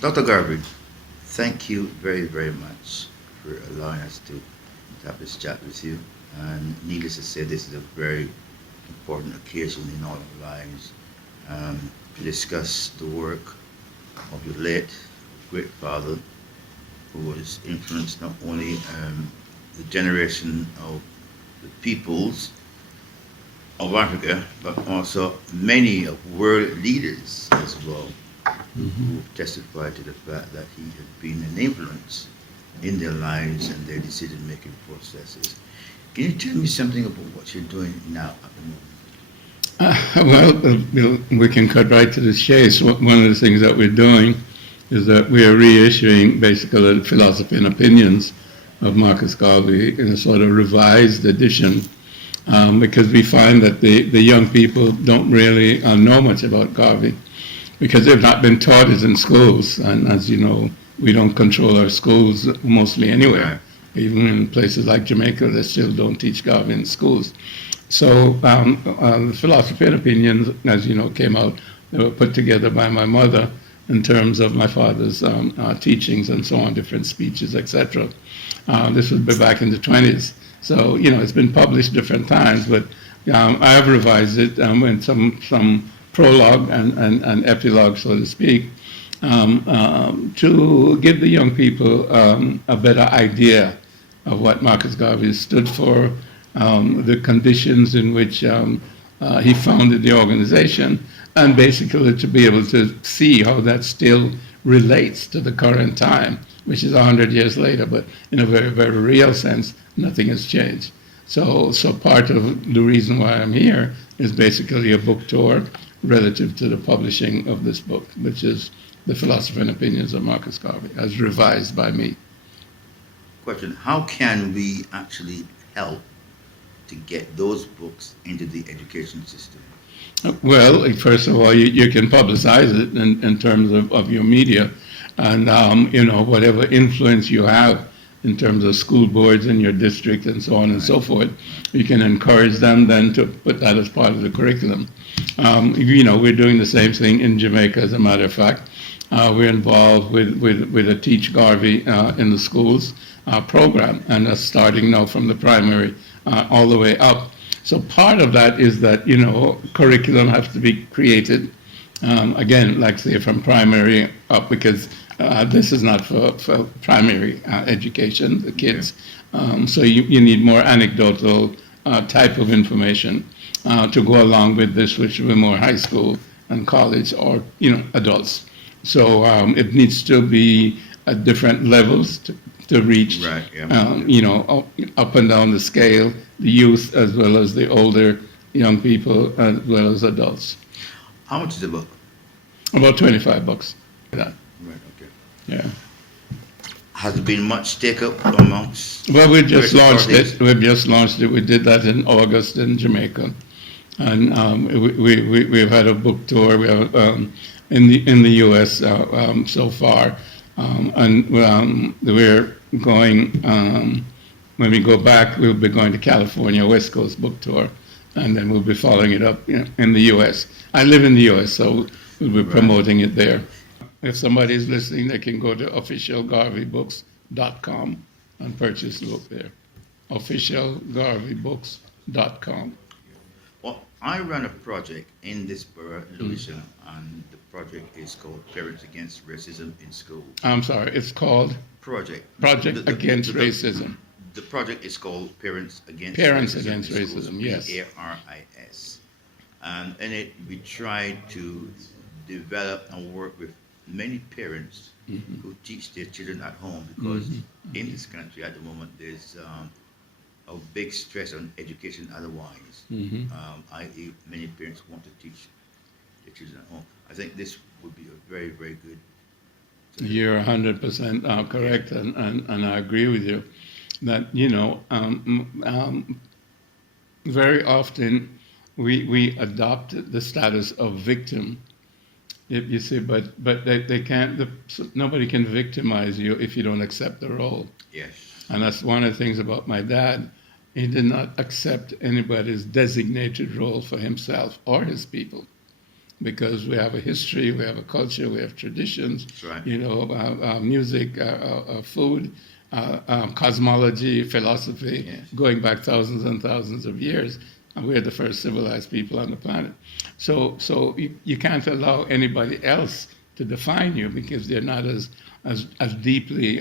Dr. Garvey, thank you very, very much for allowing us to have this chat with you. And needless to say, this is a very important occasion in all our lives to discuss the work of your late great father, who has influenced not only the generation of the peoples of Africa, but also many of world leaders as well, who have testified to the fact that he had been an influence in their lives and their decision-making processes. Can you tell me something about what you're doing now at the moment? We can cut right to the chase. One of the things that we're doing is that we are reissuing basically the philosophy and opinions of Marcus Garvey in a sort of revised edition, because we find that the young people don't really know much about Garvey because they've not been taught it in schools. And as you know, we don't control our schools mostly anywhere. Even in places like Jamaica, they still don't teach Garvey in schools. So the philosophy and opinions, as you know, came out. They were put together by my mother in terms of my father's teachings and so on, different speeches, etc. This would be back in the 20s. So, you know, it's been published different times, but I have revised it in some prologue and epilogue, so to speak, to give the young people a better idea of what Marcus Garvey stood for, the conditions in which he founded the organization, and basically to be able to see how that still relates to the current time, which is 100 years later, but in a very, very real sense, nothing has changed. So part of the reason why I'm here is basically a book tour relative to the publishing of this book, which is The Philosophy and Opinions of Marcus Garvey, as revised by me. Question: how can we actually help to get those books into the education system? Well, first of all, you can publicize it in terms of your media, and you know, whatever influence you have in terms of school boards in your district and so on and so forth, you can encourage them then to put that as part of the curriculum. You know, we're doing the same thing in Jamaica, as a matter of fact. We're involved with a Teach Garvey in the schools program, and that's starting now from the primary all the way up. So part of that is that, you know, curriculum has to be created, again, like say from primary up, because this is not for primary education, the kids. So you need more anecdotal type of information to go along with this, which will be more high school and college or, you know, adults. So it needs to be at different levels to reach, Right, yeah. you know, up and down the scale, the youth as well as the older young people as well as adults. How much is the book? About $25. That. Right, okay. Yeah. Has there been much take-up amongst? Well, we just launched authorities? it. We've just launched it. We did that in August in Jamaica, and we've had a book tour. We have in the U.S. So far, and we're going. When we go back, we'll be going to California, West Coast book tour, and then we'll be following it up, you know, in the U.S. I live in the U.S., so we'll be promoting it there. If somebody's listening, they can go to officialgarveybooks.com and purchase the book there. officialgarveybooks.com. Well, I run a project in this borough, Lewisham, and the project is called Parents Against Racism in School. I'm sorry, it's called Project Against Racism. The project is called Parents Against Parents Racism Against in Schools, Racism, yes. PARIS. And in it, we try to develop and work with many parents who teach their children at home, because in this country at the moment there's a big stress on education otherwise, i.e. many parents want to teach their children at home. I think this would be a very, very good. You're 100% correct, and I agree with you that, you know, very often we adopt the status of victim. You see, but they can't. Nobody can victimize you if you don't accept the role. Yes. And that's one of the things about my dad. He did not accept anybody's designated role for himself or his people. because we have a history, we have a culture, we have traditions, That's right. Music, food, cosmology, philosophy, Yes. going back thousands and thousands of years. And we're the first civilized people on the planet. So you can't allow anybody else to define you because they're not as deeply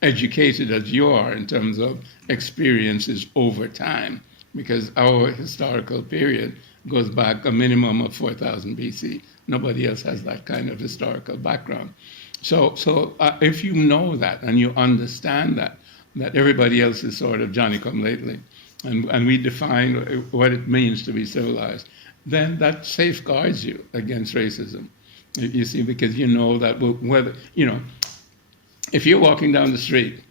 educated as you are in terms of experiences over time, because our historical period goes back a minimum of 4,000 BC. Nobody else has that kind of historical background. So if you know that and you understand that everybody else is sort of Johnny-come-lately, and we define what it means to be civilized, then that safeguards you against racism. You see, because you know that whether, if you're walking down the street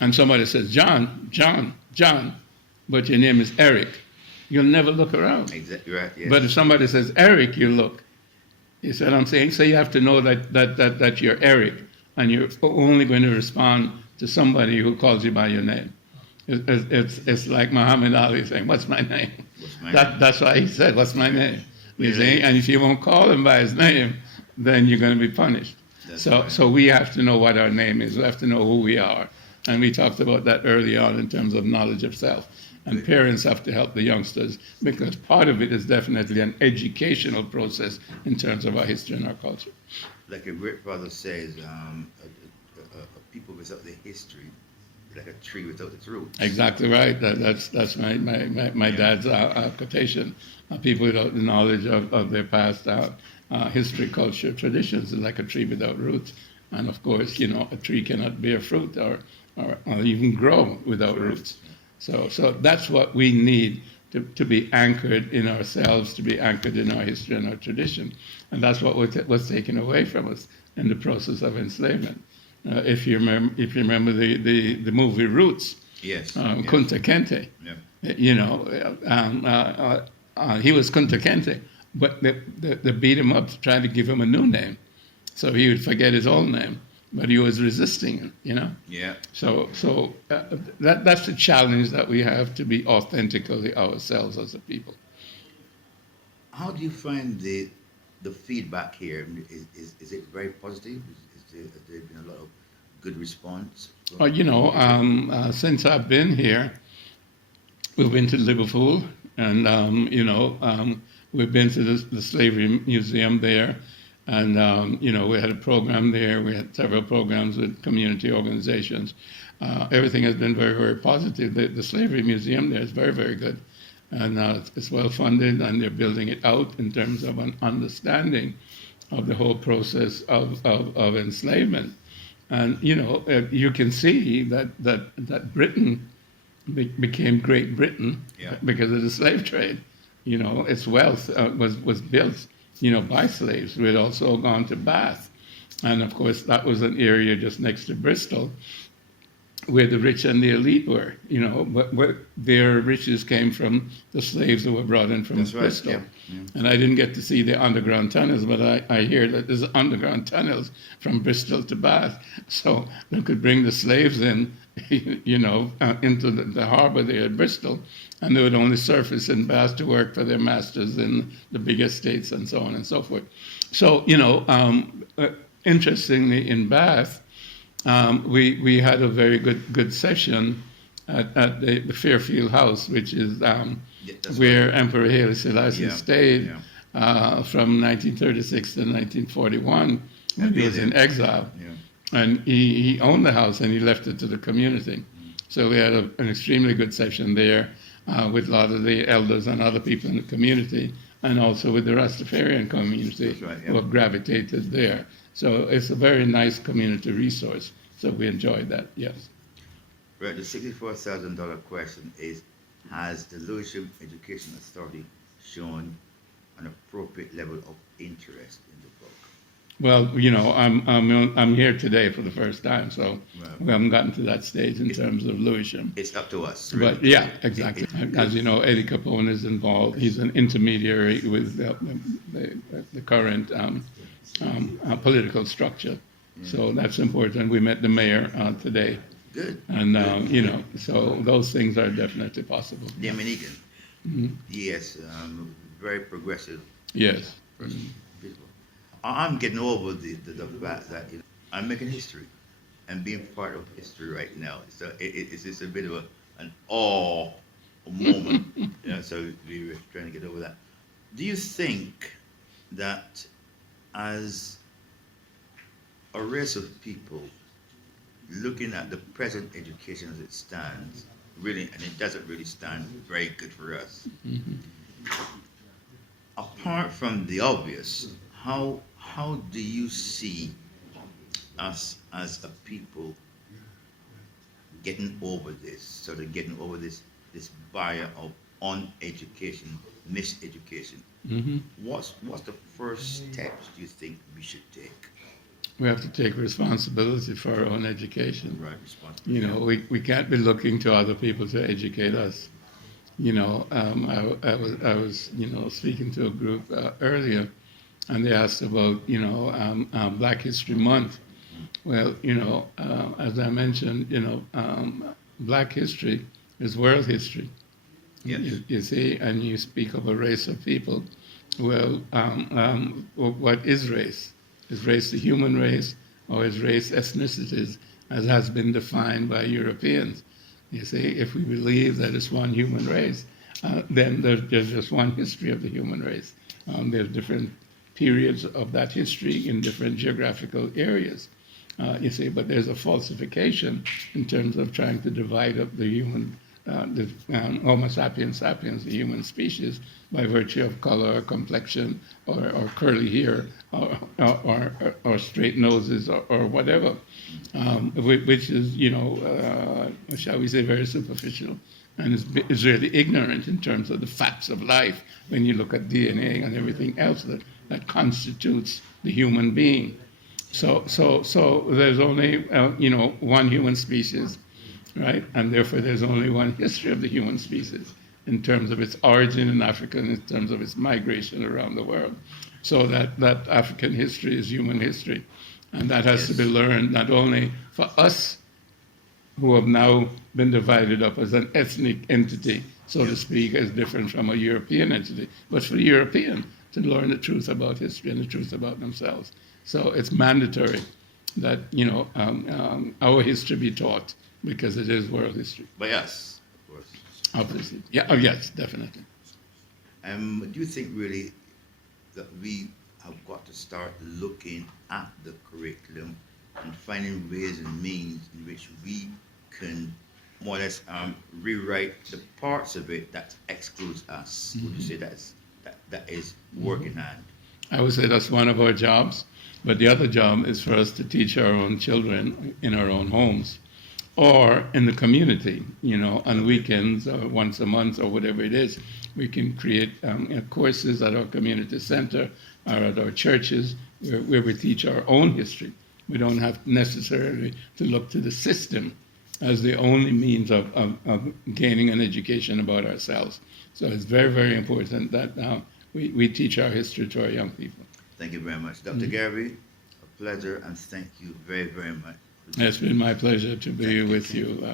and somebody says, John, but your name is Eric, you'll never look around. Exactly right. Yes. But if somebody says Eric, you look. You see what I'm saying? So you have to know that you're Eric, and you're only going to respond to somebody who calls you by your name. It's like Muhammad Ali saying, "What's my name?" What's my name? That's why he said, "What's my name?" You Really? see? And if you won't call him by his name, then you're going to be punished. That's So right. so we have to know what our name is. We have to know who we are. And we talked about that early on in terms of knowledge of self. And parents have to help the youngsters, because part of it is definitely an educational process in terms of our history and our culture. Like a great father says, a people without the history, like a tree without its roots. Exactly right. That's my dad's quotation. People without the knowledge of their past history, culture, traditions is like a tree without roots. And of course, a tree cannot bear fruit or even grow without roots. So that's what we need to be anchored in ourselves, to be anchored in our history and our tradition. And that's what was taken away from us in the process of enslavement. If you remember the movie Roots, Yes. Kunta Kinte, Yeah. he was Kunta Kinte, but they beat him up trying to give him a new name, so he would forget his old name. But he was resisting it, Yeah. So that's the challenge that we have, to be authentically ourselves as a people. How do you find the feedback here? Is it very positive? Has there been a lot of good response? Since I've been here, we've been to Liverpool, and we've been to the Slavery Museum there, and we had a program there. We had several programs with community organizations. Everything has been very, very positive. The Slavery Museum there is very, very good, and it's well funded, and they're building it out in terms of an understanding of the whole process of enslavement. And you can see that Britain became Great Britain because of the slave trade. Its wealth was built by slaves. We had also gone to Bath, and of course that was an area just next to Bristol where the rich and the elite were. But where their riches came from the slaves that were brought in from That's right. Bristol. Yeah. Yeah. And I didn't get to see the underground tunnels, but I hear that there's underground tunnels from Bristol to Bath, so they could bring the slaves in, into the harbor there at Bristol, and they would only surface in Bath to work for their masters in the big estates and so on and so forth. So, interestingly, in Bath, we had a very good session at the Fairfield House, which is where Emperor Haile Selassie stayed from 1936 to 1941 when he was in exile. Yeah. And he owned the house, and he left it to the community. So we had an extremely good session there with a lot of the elders and other people in the community, and also with the Rastafarian community who have gravitated there. So it's a very nice community resource. So we enjoyed that, yes. Right. The $64,000 question is: has the Lewisham Education Authority shown an appropriate level of interest in the book? Well, I'm here today for the first time, so we haven't gotten to that stage in terms of Lewisham. It's up to us. But Really. yeah, exactly. As you know, Eddie Capone is involved. He's an intermediary with the current political structure. So that's important. We met the mayor today. Good. And, so those things are definitely possible. Dominican. Yes, very progressive Yes. First, beautiful. I'm getting over the fact that I'm making history and being part of history right now. So it's just a bit of an awe moment. So we were trying to get over that. Do you think that as a race of people looking at the present education as it stands, really, and it doesn't really stand very good for us. Apart from the obvious, how do you see us as a people getting over this, sort of getting over this barrier of uneducation, miseducation? Hmm. What's the first steps you think we should take? We have to take responsibility for our own education. Right, responsibility. We can't be looking to other people to educate us. I was speaking to a group earlier, and they asked about, Black History Month. Well, as I mentioned, Black history is world history. Yes. You see, and you speak of a race of people. Well, what is race? Is race the human race, or is race ethnicities, as has been defined by Europeans? You see, if we believe that it's one human race, then there's just one history of the human race. There's different periods of that history in different geographical areas. You see, but there's a falsification in terms of trying to divide up the human, Homo sapiens sapiens, the human species, by virtue of color or complexion or curly hair or straight noses or whatever, which is, shall we say, very superficial and is really ignorant in terms of the facts of life when you look at DNA and everything else that constitutes the human being. So there's only, one human species, right? And therefore there's only one history of the human species in terms of its origin in Africa and in terms of its migration around the world. So that African history is human history. And that has to be learned not only for us who have now been divided up as an ethnic entity, so to speak, as different from a European entity, but for the European to learn the truth about history and the truth about themselves. So it's mandatory that, our history be taught because it is world history. By us, of course. Obviously. Yeah. Oh, yes, definitely. Do you think really that we have got to start looking at the curriculum and finding ways and means in which we can more or less rewrite the parts of it that excludes us? Would you say that is work in hand? I would say that's one of our jobs, but the other job is for us to teach our own children in our own homes or in the community, on weekends or once a month or whatever it is. We can create courses at our community center or at our churches where we teach our own history. We don't have necessarily to look to the system as the only means of gaining an education about ourselves. So it's very, very important that we teach our history to our young people. Thank you very much. Dr. Garvey, a pleasure, and thank you very, very much. It's been my pleasure to be with you.